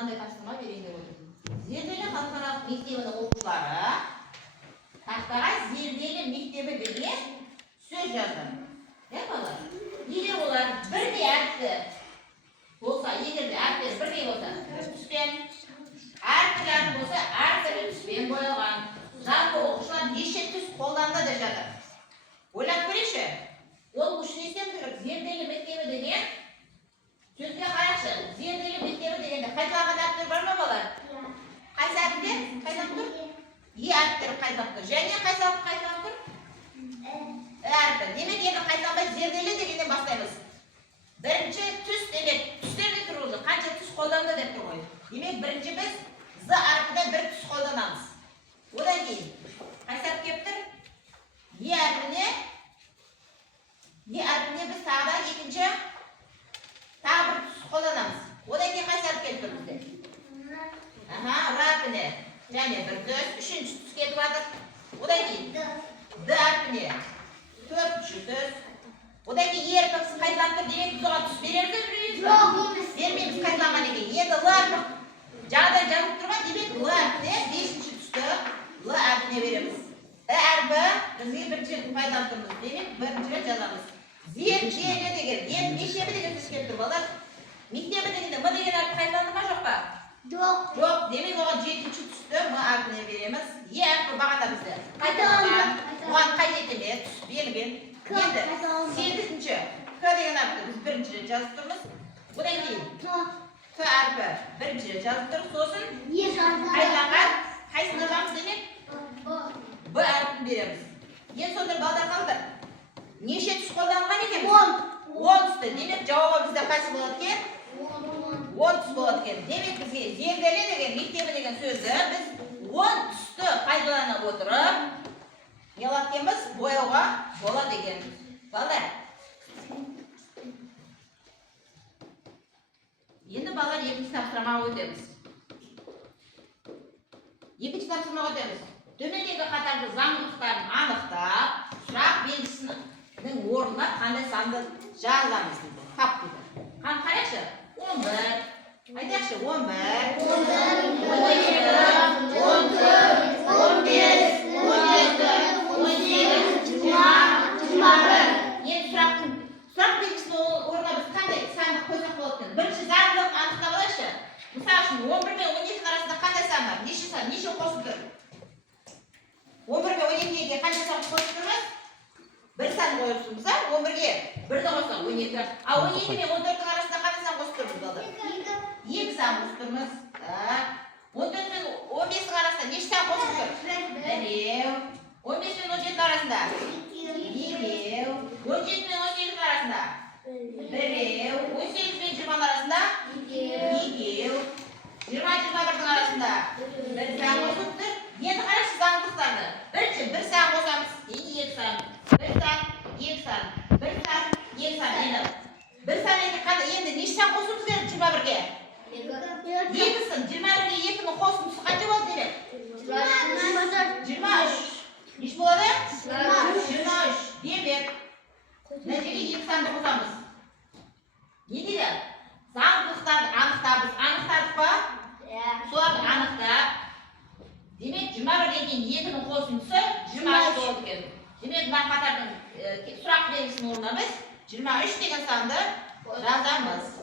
mınday tapsırma bereyim деп отырмын. Зерделі халықаралық мектебінің оқушылары тақтаға зерделі мектебі деген сөз жазды. Балалар? Егер олар бірдей әріпті болса, егер де әріптері бірдей болса, түспен, әртүрлі болса, әртүрлі түспен боялған. Жалпы оқушылар неше түс қолданды деп жатыр. Ойлап көрейікші. Ол үшін не істеу керек? Зерделі мектебі деген сөзге қарашы. Зерделі мектебі дегенде қайталанған әріптер бар ма балалар? Қайсы әріптер? Қайталанып тұр? Әріптер қайталанып тұр. Және қайсы қайталанып тұр? Әріптер. Демек енді қайталанбай зерделі дегеннен бастаймыз. Бірінші түс демек. Түстер де тұр олды. Қанша түс қолданды деп тұр ғой. Демек бірінші біз з әрпіне бір түс қолданамыз. Одан кейін қайсы әріп келіп тұр? әрпіне біз тағы да екінші тағы бір түс қолданамыз. Одан кейін қайсы әріп келіп тұр бізде? Әрпіне және бір түс, үшінші түс кетіп жатыр. Одан кейін д әрпіне төртінші түс. Одан кейін әрпі қайталанып тұр. Демек біз оған түс береміз бе? Бермейміз қайталанған екен. Енді л әрпі жағдай жазылып тұрған. Демек л әрпіне бесінші түсті л әрпіне береміз. әрпі бізге бірінші рет пайдаланып тұрмыз. Демек бірінші рет жазамыз. Зерделі деген, енді мектебі деген түс келіп тұр балалар. Мектебі дегенде м деген әрпі қайталанды ма жоқ па? Жоқ. Демек оған жетінші түсті м әрпіне береміз. Әрпі бағана бізде қайталанған. Оған қажет емес, түс берілген. Енді сегізінші к деген әрпі біз бірінші рет жазып тұрмыз. Одан кейін к әрпі бірінші рет жазып тұр. Сосын қайталанған қайсыны жазамыз демек? Б әрпін береміз. Енді сонда балдар қалды. Неше түс қолданылған екен? 10 түсті. Демек жауабы бізде қайсы болады екен? 10 түс болады екен. Демек бізге зерделі деген мектебі деген сөзді біз 10 түсті пайдаланып отырып не алады екенбіз? Бояуға болады екенбіз. Балдар. Енді балдар екінші тапсырмаға өтеміз. Екінші тапсырмаға өтеміз. Төмендегі қатарды заңдылықтарын анықтап, сұрақ белгісінің орнына қандай санды жазамыз дейді. Тап дейді. Қарайықшы. 11. Айтайықшы 11. 11, 12, 18, 21. Енді сұрақ белгісінің орнына біз қандай санды қойсақ болады екен? Бірінші заңдылық анықтап алайықшы. Мысалы үшін 11 мен 12 арасында қандай сан бар? Неше сан? Неше қосып тұр? 11 мен 12-ге қанша сан қосып тұрмыз? Бір сан қойыпсың ба? 11-ге бірді қоссақ 12. Ал 12 мен 14-дің арасында қандай сан қосып тұрмыз балдар? 2 сан қосып тұрмыз. 14 мен 15-дің арасында неше сан қосып тұр? 1. 15 мен 17-дің арасында? 2. 17 мен 18-дің арасында? 1. 18 мен 20-ның арасында? 2. 20-21-дің арасында? 1 сан қосып тұр. Енді қарашы заңдылықтарды. Бірінші бір сан қосамыз. Енді 2 сан. Бір сан, 2 сан. Бір сан, 2 сан. Бір сан енді неше сан қосып тұр 21-ге? 2 сан. 21-ге 2-ның қосындысы қанша болады демек? 23. Неше болады? 23. Демек нәтижеге 2 санды қосамыз. Не дейді? Заңдылықтарды анықтадық па? Соларды анықтап. Демек 21-ге дейін 2-ның қосындысы 23 болады екен. Демек мына қатардың сұрақ белгісінің орнына біз 23 деген санды жазамыз.